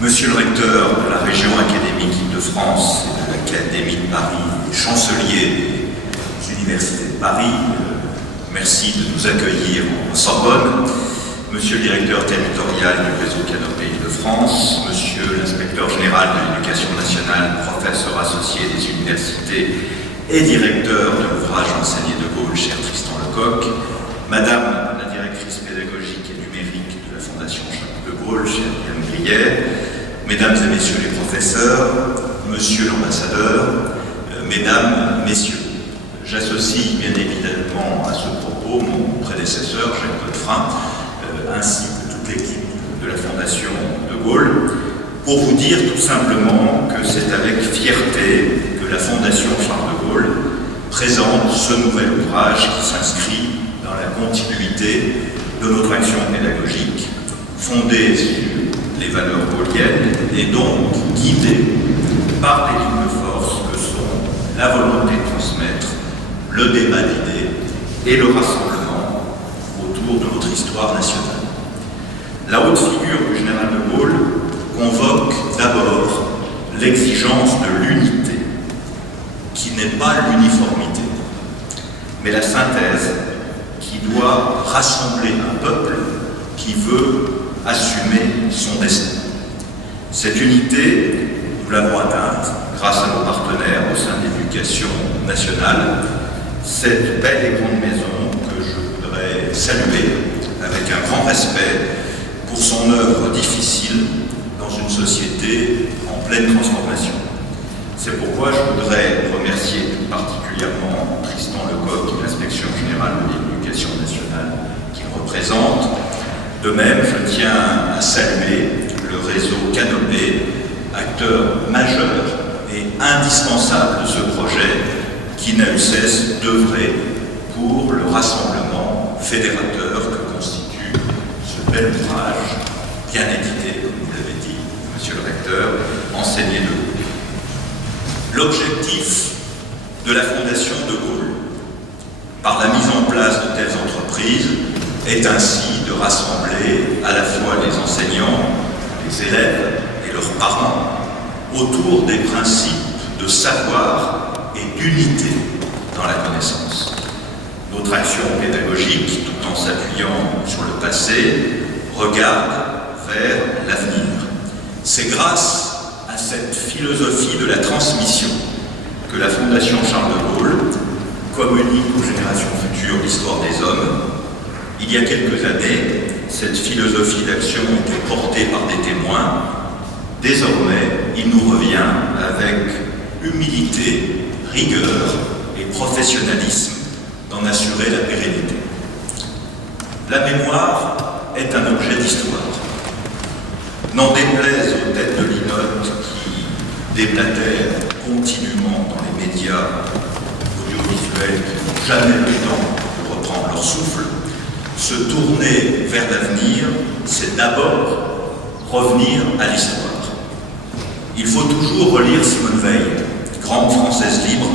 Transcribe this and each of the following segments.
Monsieur le recteur de la région académique Île-de-France et de l'Académie de Paris, chancelier des universités de Paris, merci de nous accueillir en Sorbonne. Monsieur le directeur territorial du réseau Canopée Île-de-France, monsieur l'inspecteur général de l'éducation nationale, professeur associé des universités et directeur de l'ouvrage enseigné de Gaulle, cher Tristan Lecoq, madame la directrice pédagogique et numérique de la Fondation Charles de Gaulle, chère Diane Brière, mesdames et messieurs les professeurs, monsieur l'ambassadeur, mesdames, messieurs. J'associe bien évidemment à ce propos mon prédécesseur, Jacques Godefroy, ainsi que toute l'équipe de la Fondation de Gaulle, pour vous dire tout simplement que c'est avec fierté que la Fondation Charles de Gaulle présente ce nouvel ouvrage qui s'inscrit dans la continuité de notre action pédagogique, fondée sur les valeurs gaulliennes et donc guidée par des lignes de force que sont la volonté de transmettre, le débat d'idées et le rassemblement autour de notre histoire nationale. La haute figure du général de Gaulle convoque d'abord l'exigence de l'unité, qui n'est pas l'uniformité, mais la synthèse qui doit rassembler un peuple qui veut assumer son destin. Cette unité, nous l'avons atteinte grâce à nos partenaires au sein de l'éducation nationale, cette belle et grande maison que je voudrais saluer avec un grand respect pour son œuvre difficile dans une société en pleine transformation. C'est pourquoi je voudrais remercier tout particulièrement Tristan Lecoq et l'Inspection générale de l'éducation nationale qu'il représente. De même, je tiens à saluer le réseau Canopée, acteur majeur et indispensable de ce projet qui n'a eu cesse d'œuvrer pour le rassemblement fédérateur que constitue ce bel ouvrage, bien édité, comme vous l'avez dit, monsieur le recteur, enseigné de Gaulle. L'objectif de la Fondation de Gaulle, par la mise en place de telles entreprises, est ainsi de rassembler à la fois les enseignants, les élèves et leurs parents autour des principes de savoir et d'unité dans la connaissance. Notre action pédagogique, tout en s'appuyant sur le passé, regarde vers l'avenir. C'est grâce à cette philosophie de la transmission que la Fondation Charles de Gaulle communique aux générations futures l'histoire des hommes. Il y a quelques années, cette philosophie d'action était portée par des témoins. Désormais, il nous revient avec humilité, rigueur et professionnalisme d'en assurer la pérennité. La mémoire est un objet d'histoire. N'en déplaise aux têtes de linotte qui déblatèrent continuellement dans les médias audiovisuels qui n'ont jamais le temps de reprendre leur souffle, se tourner vers l'avenir, c'est d'abord revenir à l'histoire. Il faut toujours relire Simone Veil, grande Française libre,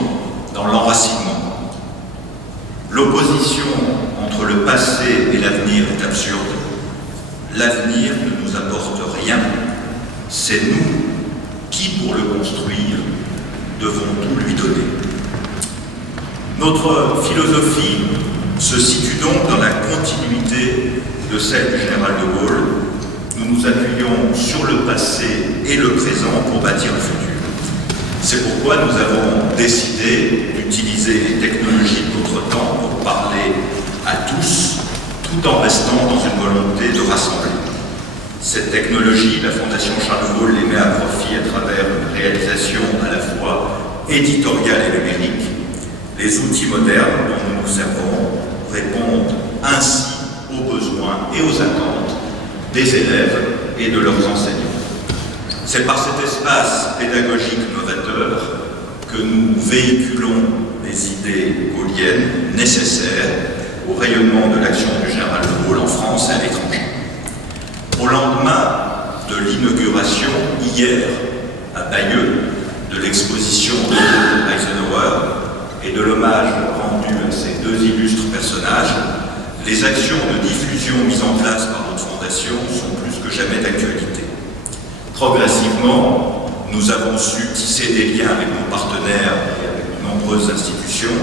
dans l'enracinement. L'opposition entre le passé et l'avenir est absurde. L'avenir ne nous apporte rien. C'est nous qui, pour le construire, devons tout lui donner. Notre philosophie se situe donc dans la continuité de celle du général de Gaulle. Nous nous appuyons sur le passé et le présent pour bâtir le futur. C'est pourquoi nous avons décidé d'utiliser les technologies de notre temps pour parler à tous, tout en restant dans une volonté de rassembler. Cette technologie, la Fondation Charles de Gaulle les met à profit à travers une réalisation à la fois éditoriale et numérique. Les outils modernes dont nous nous servons répondent ainsi aux besoins et aux attentes des élèves et de leurs enseignants. C'est par cet espace pédagogique novateur que nous véhiculons les idées gaulliennes nécessaires au rayonnement de l'action du général de Gaulle en France et à l'étranger. Au lendemain de l'inauguration, hier, à Bayeux, de l'exposition de Eisenhower et de l'hommage rendu à ces deux illustres personnages, les actions de diffusion mises en place par notre fondation sont plus que jamais d'actualité. Progressivement, nous avons su tisser des liens avec nos partenaires et avec de nombreuses institutions.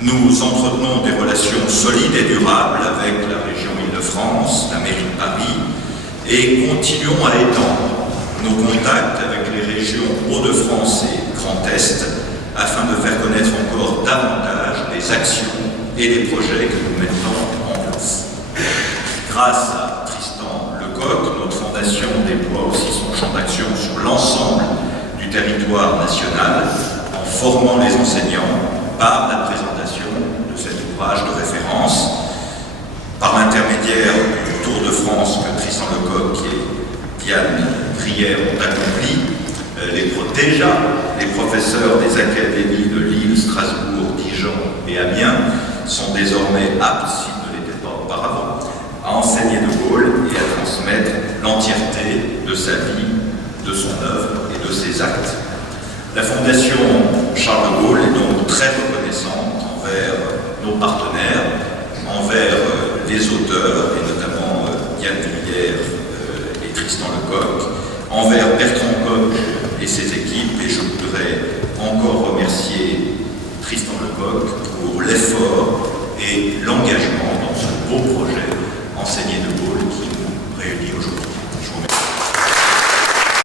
Nous entretenons des relations solides et durables avec la région Île-de-France, la mairie de Paris, et continuons à étendre nos contacts avec les régions Hauts-de-France et Grand Est afin de faire connaître encore davantage les actions et les projets que nous mettons en place. Grâce à Tristan Lecoq, notre fondation déploie aussi son champ d'action sur l'ensemble du territoire national en formant les enseignants par la présentation de cet ouvrage de référence, par l'intermédiaire du Tour de France que Tristan Lecoq et Diane Brière ont accompli. Déjà, les professeurs des académies de Lille, Strasbourg, Dijon et Amiens sont désormais aptes, s'ils ne l'étaient pas auparavant, à enseigner De Gaulle et à transmettre l'entièreté de sa vie, de son œuvre et de ses actes. La Fondation Charles de Gaulle est donc très reconnaissante envers nos partenaires, envers les auteurs, et notamment Diane Brière et Tristan Lecoq, envers Bertrand Koch et ses équipes, et je voudrais encore remercier Tristan Lecoq pour l'effort et l'engagement